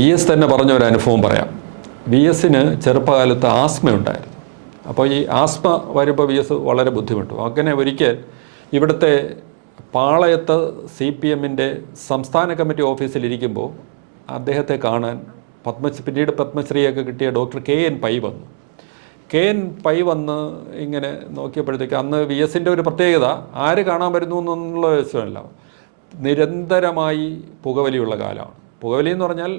S തന്നെ പറഞ്ഞ ഒരു അനുഭവം പറയാം. വി എസിന് ചെറുപ്പകാലത്ത് ആസ്മ ഉണ്ടായിരുന്നു അപ്പോൾ ഈ ആസ്മ വരുമ്പോൾ വി എസ് വളരെ ബുദ്ധിമുട്ടും. അങ്ങനെ ഒരിക്കൽ ഇവിടുത്തെ പാളയത്ത് സി പി എമ്മിന്റെ സംസ്ഥാന കമ്മിറ്റി ഓഫീസിലിരിക്കുമ്പോൾ അദ്ദേഹത്തെ കാണാൻ പത്മശ്രീ പിന്നീട് പത്മശ്രീയൊക്കെ കിട്ടിയ ഡോക്ടർ കെ എൻ പൈ വന്നു. കെ എൻ പൈ വന്ന് ഇങ്ങനെ നോക്കിയപ്പോഴത്തേക്ക് അന്ന് വി എസിന്റെ ഒരു പ്രത്യേകത ആര് കാണാൻ വരുന്നു എന്നുള്ള വിഷയമല്ല. നിരന്തരമായി പുകവലിയുള്ള കാലമാണ്. പുകവലി എന്ന് പറഞ്ഞാൽ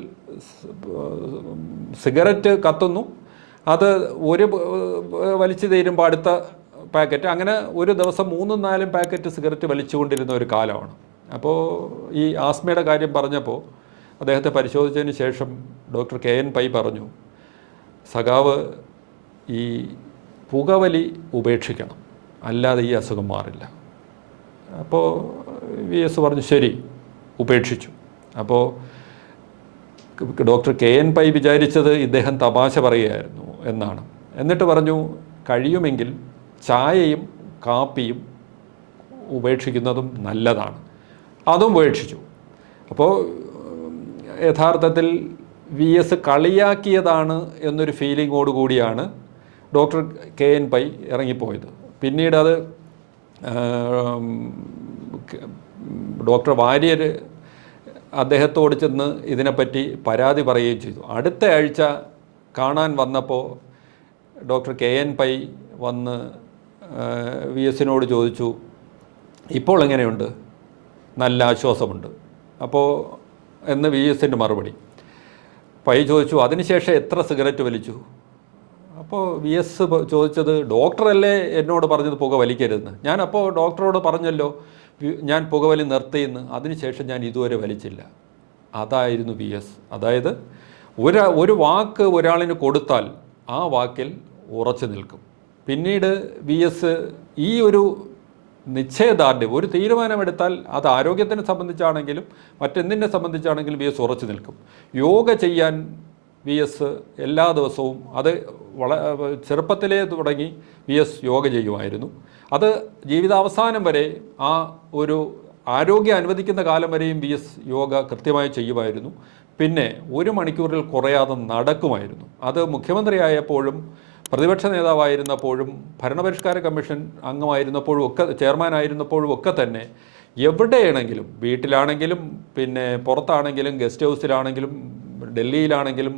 സിഗരറ്റ് കത്തുന്നു. അത് ഒരു വലിച്ചു തീരുമ്പോൾ അടുത്ത പാക്കറ്റ്. അങ്ങനെ ഒരു ദിവസം മൂന്നും നാലും പാക്കറ്റ് സിഗരറ്റ് വലിച്ചുകൊണ്ടിരുന്ന ഒരു കാലമാണ്. അപ്പോൾ ഈ ആസ്മയുടെ കാര്യം പറഞ്ഞപ്പോൾ അദ്ദേഹത്തെ പരിശോധിച്ചതിന് ശേഷം ഡോക്ടർ കെ എൻ പൈ പറഞ്ഞു സഖാവ് ഈ പുകവലി ഉപേക്ഷിക്കണം. അല്ലാതെ ഈ അസുഖം മാറില്ല. അപ്പോൾ വി എസ് പറഞ്ഞു ശരി. ഉപേക്ഷിച്ചു. അപ്പോൾ ഡോക്ടർ കെ എൻ പൈ വിചാരിച്ചത് ഇദ്ദേഹം തമാശ പറയുകയായിരുന്നു എന്നാണ്. എന്നിട്ട് പറഞ്ഞു കഴിയുമെങ്കിൽ ചായയും കാപ്പിയും ഉപേക്ഷിക്കുന്നതും നല്ലതാണ്. അതും ഉപേക്ഷിച്ചു. അപ്പോൾ യഥാർത്ഥത്തിൽ വി എസ് കളിയാക്കിയതാണ് എന്നൊരു ഫീലിങ്ങോട് കൂടിയാണ് ഡോക്ടർ കെ എൻ പൈ ഇറങ്ങിപ്പോയത്. പിന്നീട് അത് ഡോക്ടർ വാര്യർ അദ്ദേഹത്തോട് ചെന്ന് ഇതിനെപ്പറ്റി പരാതി പറയുകയും ചെയ്തു. അടുത്ത ആഴ്ച കാണാൻ വന്നപ്പോൾ ഡോക്ടർ കെ എൻ പൈ വന്ന് വി എസിനോട് ചോദിച്ചു ഇപ്പോൾ എങ്ങനെയുണ്ട്? നല്ല ആശ്വാസമുണ്ട്. അപ്പോൾ എന്ന് വി എസിന്റെ മറുപടി. പൈ ചോദിച്ചു അതിനുശേഷം എത്ര സിഗരറ്റ് വലിച്ചു? അപ്പോൾ വി എസ് ചോദിച്ചത് ഡോക്ടറല്ലേ എന്നോട് പറഞ്ഞത് പുക വലിക്കരുതെന്ന്. ഞാൻ അപ്പോൾ ഡോക്ടറോട് പറഞ്ഞല്ലോ ഞാൻ പുകവലി നിർത്തിയെന്ന് അതിനുശേഷം ഞാൻ ഇതുവരെ വലിച്ചില്ല. അതായിരുന്നു വി എസ്. അതായത് ഒരു ഒരു വാക്ക് ഒരാളിന് കൊടുത്താൽ ആ വാക്കിൽ ഉറച്ചു നിൽക്കും. പിന്നീട് വി എസ് ഈ ഒരു നിശ്ചയദാർഢ്യം ഒരു തീരുമാനമെടുത്താൽ അത് ആരോഗ്യത്തിനെ സംബന്ധിച്ചാണെങ്കിലും മറ്റെന്തിനെ സംബന്ധിച്ചാണെങ്കിലും വി എസ് ഉറച്ചു നിൽക്കും. യോഗ ചെയ്യാൻ വി എസ് എല്ലാ ദിവസവും അത് വള ചെറുപ്പത്തിലേ തുടങ്ങി വി എസ് യോഗ ചെയ്യുമായിരുന്നു. അത് ജീവിതാവസാനം വരെ ആ ഒരു ആരോഗ്യം അനുവദിക്കുന്ന കാലം വരെയും വി എസ് യോഗ കൃത്യമായി ചെയ്യുമായിരുന്നു. പിന്നെ ഒരു മണിക്കൂറിൽ കുറയാതെ നടക്കുമായിരുന്നു. അത് മുഖ്യമന്ത്രിയായപ്പോഴും പ്രതിപക്ഷ നേതാവായിരുന്നപ്പോഴും ഭരണപരിഷ്കാര കമ്മീഷൻ അംഗമായിരുന്നപ്പോഴും ഒക്കെ ചെയർമാനായിരുന്നപ്പോഴും ഒക്കെ തന്നെ എവിടെയാണെങ്കിലും വീട്ടിലാണെങ്കിലും പിന്നെ പുറത്താണെങ്കിലും ഗസ്റ്റ് ഹൗസിലാണെങ്കിലും ഡൽഹിയിലാണെങ്കിലും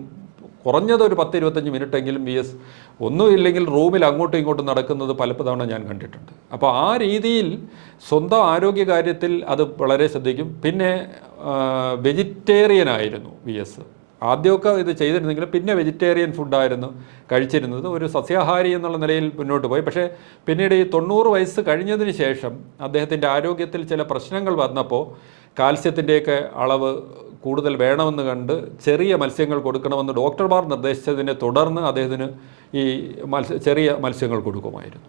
കുറഞ്ഞത് ഒരു പത്ത് ഇരുപത്തഞ്ച് മിനിറ്റെങ്കിലും വി എസ് ഒന്നുമില്ലെങ്കിൽ റൂമിൽ അങ്ങോട്ടും ഇങ്ങോട്ടും നടക്കുന്നത് പലപ്പോഴും ഞാൻ കണ്ടിട്ടുണ്ട്. അപ്പോൾ ആ രീതിയിൽ സ്വന്തം ആരോഗ്യകാര്യത്തിൽ അത് വളരെ ശ്രദ്ധിക്കും. പിന്നെ വെജിറ്റേറിയൻ ആയിരുന്നു വി എസ്. ആദ്യമൊക്കെ ഇത് ചെയ്തിരുന്നെങ്കിലും പിന്നെ വെജിറ്റേറിയൻ ഫുഡായിരുന്നു കഴിച്ചിരുന്നത്. ഒരു സസ്യാഹാരി എന്നുള്ള നിലയിൽ മുന്നോട്ട് പോയി. പക്ഷേ പിന്നീട് ഈ തൊണ്ണൂറ് വയസ്സ് കഴിഞ്ഞതിന് ശേഷം അദ്ദേഹത്തിന്റെ ആരോഗ്യത്തിൽ ചില പ്രശ്നങ്ങൾ വന്നപ്പോൾ കാൽസ്യത്തിന്റെയൊക്കെ അളവ് കൂടുതൽ വേണമെന്ന് കണ്ട് ചെറിയ മത്സ്യങ്ങൾ കൊടുക്കണമെന്ന് ഡോക്ടർമാർ നിർദ്ദേശിച്ചതിനെ തുടർന്ന് അദ്ദേഹത്തിന് ഈ മത്സ്യ ചെറിയ മത്സ്യങ്ങൾ കൊടുക്കുമായിരുന്നു.